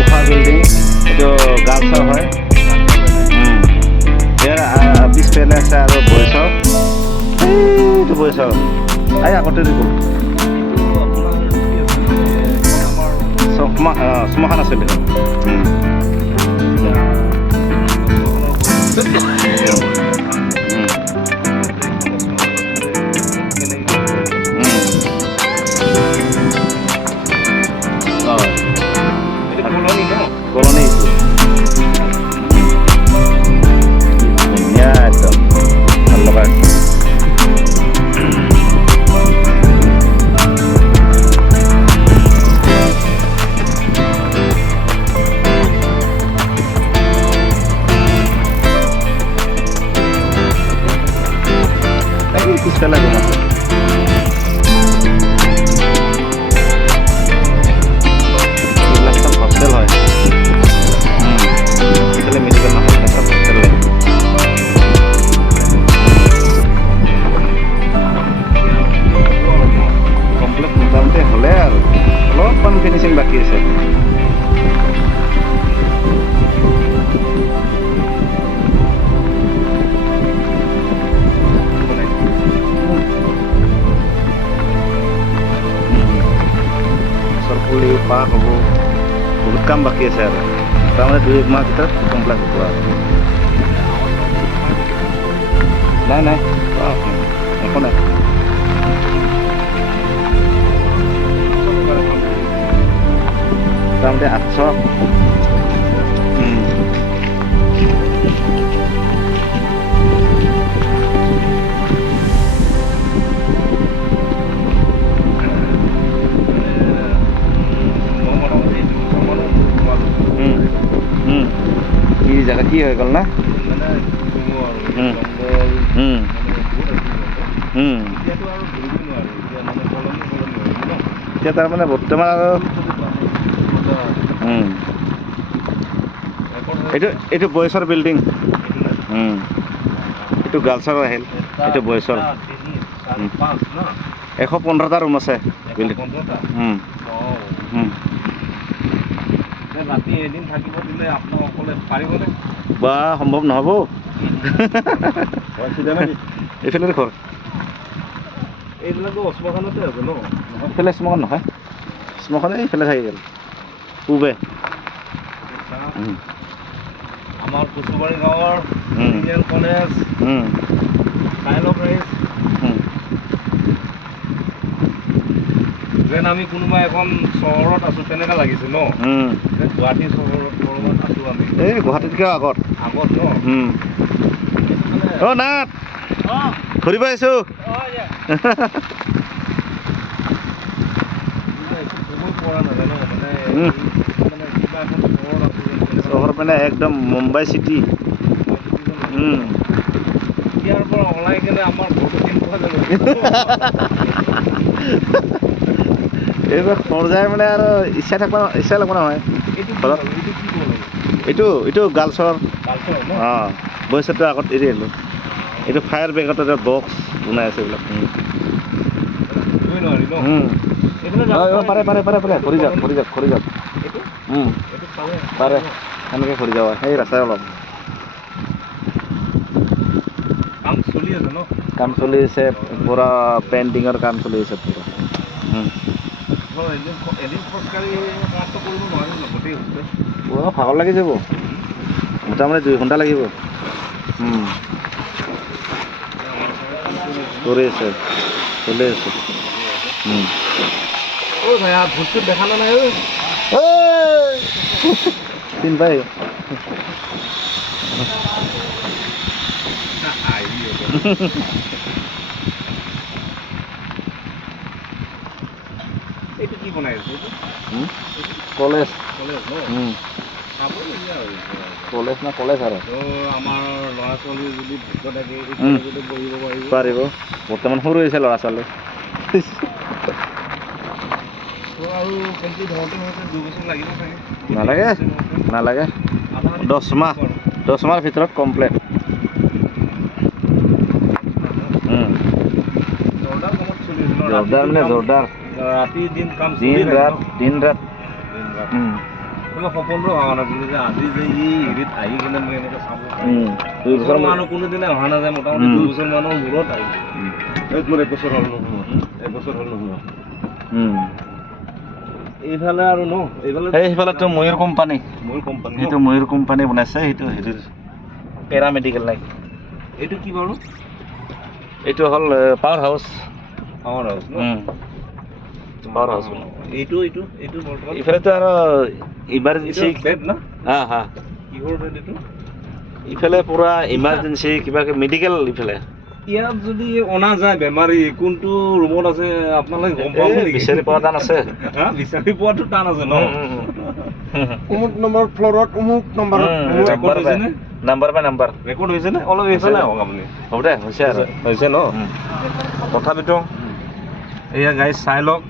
Usha building এইটো গাৰ্লছৰ হয় ইয়াৰ পিছফালে আছে আৰু বয়সৰ এইটো বয়সৰ এই আগতে দেখোন শ্মশান আছিলে কলনি ধুনীয়া একদম ভাল লগা পিছফালে ঘুমা এইবিলাক চব হোষ্টেল হয় মেডিকেল নহয় চব হোষ্টেল হয় কমপ্লিট মোটামুটি হ'লে আৰু অলপমান ফিনিচিং বাকী আছে পুলি পাৰ হ'ব বহুত কাম বাকী আছে আৰু তাৰমানে 2-1 মাহ ভিতৰত কমপ্লিট হ'ব আৰু নাই একো নাই তাৰমানে 800 জায়গা কি হৈ গ'ল না এতিয়া তাৰমানে বৰ্তমান আৰু এইটো বয়সৰ বিল্ডিং এইটো গাৰ্লছৰ আহিল এইটো বয়সৰ 115টা ৰুম আছে বিল্ডিং ৰাতি এদিন থাকিব দিলে আপোনালোকে পাৰিবনে বা সম্ভৱ নহ'ব এইফালে ঘৰ এইবিলাকতো শ্মশানতে আছে ন এইফালে শ্মশান নহয় শ্মশানে এইফালে থাকি গ'ল পূবে আমাৰ কুচুবাৰী গাঁৱৰ ইঞ্জিনিয়াৰিং কলেজ চাইলক ৰাইজ যেন আমি কোনোবা এখন চহৰত আছো তেনেকা লাগিছে ন গুৱাহাটী চহৰত আছো আমি এই গুৱাহাটীতকৈ আগত ন নাথ ঘূৰিব আহিছো চহৰ মানে একদম মুম্বাই চিটি ইয়াৰ পৰা ওলাই কেনে আমাৰ এইবিলাক পৰ্যায় মানে আৰু ইচ্ছা লাগিব নহয় এইটো গাৰ্লছৰ বয়সটো আগত এৰি আহিলোঁ এইটো ফায়াৰ ব্ৰিগেডত এটা বক্স বনাই আছে এইবিলাক পাৰে ঘূৰি যাওক পাৰে সেনেকৈ ঘূৰি যাবা সেই ৰাস্তাই অলপ কাম চলি আছে পূৰা পেইণ্টিঙৰ কাম চলি আছে পূৰা ভাগৰ লাগি যাব মোটামুটি 2 ঘণ্টা লাগিব কৰি আছে চলি আছে ভোটটোত দেখা নাই চিন পাই এইটো কি বনাই আছে কলেজ কলেজ না কলেজ আৰু আমাৰ ল'ৰা ছোৱালী যদি ভাগ্য থাকে বহিব পাৰিব বৰ্তমান সৰু হৈছে ল'ৰা ছোৱালী আৰু কমপ্লিট হওঁতে 2 বছৰ লাগিব নালাগে 10 মাহৰ ভিতৰত কমপ্লিট জোৰদাৰ মানে জোৰদাৰ ৰাতি দিন কাম দিন ৰাত মই সপোনটো ভবা নাছিলো যে আজি যে ই হেৰিত আহি কিনে মই এনেকৈ চাব দুই মানুহ কোনোদিনে অহা নাযায় মোটামুটি 2 বছৰ মানৰ মূৰত আহিছে মোৰ 1 বছৰ হ'ল নহয় 1 বছৰ হ'ল নহয় এইফালে আৰু ন এইফালে সেইফালেতো ময়ূৰ কোম্পানী সেইটো ময়ূৰ কোম্পানী বনাইছে সেইটো হেৰিৰ পেৰামেডিকেল লাইন এইটো কি বাৰু এইটো হ'ল পাৱাৰ হাউচ ন পাৱাৰ হাউচ এইটো বৰ্তমান ইফালেতো আৰু ইমাৰ্জেঞ্চি বেড না হা কিহৰ বেড এইটো ইফালে পুৰা ইমাৰ্জেঞ্চি কিবা মেডিকেল ইফালে ইয়াত যদি অনা যায় বেমাৰী কোনটো ৰুমত আছে আপোনালোকে গম পাব নেকি বিচাৰি পোৱা টান আছে বিচাৰি পোৱাটো টান আছে ন অমুক নম্বৰ ফ্ল'ৰত অমুক নম্বৰত নাম্বাৰ বাই নাম্বাৰ ৰেকৰ্ড হৈছে নে অলপ এইফালে আহক আপুনি হ'ব দে হৈছে আৰু হৈছে ন তথাপিতো এয়া গাইজ চাই লওক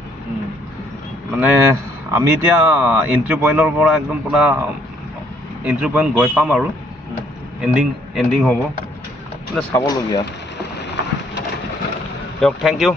মানে আমি এতিয়া এণ্ট্ৰি পইণ্টৰ পৰা একদম পুৰা এণ্ট্ৰি পইণ্ট গৈ পাম আৰু এণ্ডিং হ'ব মানে চাবলগীয়া দিয়ক থেংক ইউ